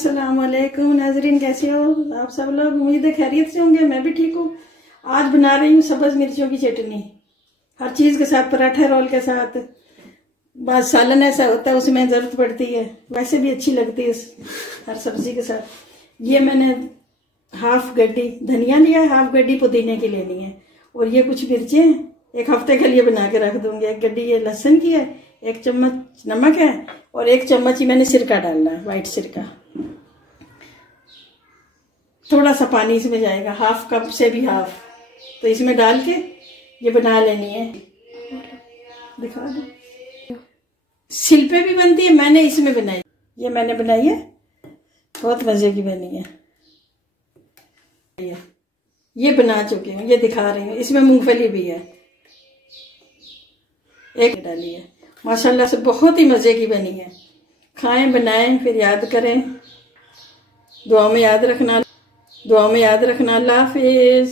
अस्सलाम वालेकुम नाजरीन, कैसे हो आप सब लोग? उम्मीद है खैरियत से होंगे। मैं भी ठीक हूँ। आज बना रही हूँ सब्ज मिर्चों की चटनी, हर चीज़ के साथ, पराठा रोल के साथ। बस सालन ऐसा होता है उसमें ज़रूरत पड़ती है, वैसे भी अच्छी लगती है हर सब्जी के साथ। ये मैंने हाफ गड्डी धनिया लिया, हाफ गड्डी पुदीने की लेनी है, और ये कुछ मिर्चें एक हफ्ते के लिए बना के रख दूंगी। एक गड्डी ये लहसुन की है, 1 चम्मच नमक है, और 1 चम्मच ही मैंने सिरका डालना है, वाइट सिरका। थोड़ा सा पानी इसमें जाएगा, हाफ कप से भी हाफ, तो इसमें डाल के ये बना लेनी है। दिखा दो, सिल पे भी बनती है, मैंने इसमें बनाई, ये मैंने बनाई है, बहुत मजे की बनी है। ये बना चुकी हूँ, ये दिखा रही हूँ। इसमें मूंगफली भी है, एक डाली है, माशाल्लाह से बहुत ही मजे की बनी है। खाएं, बनाएं, फिर याद करें, दुआ में याद रखना। अल्लाह हाफिज।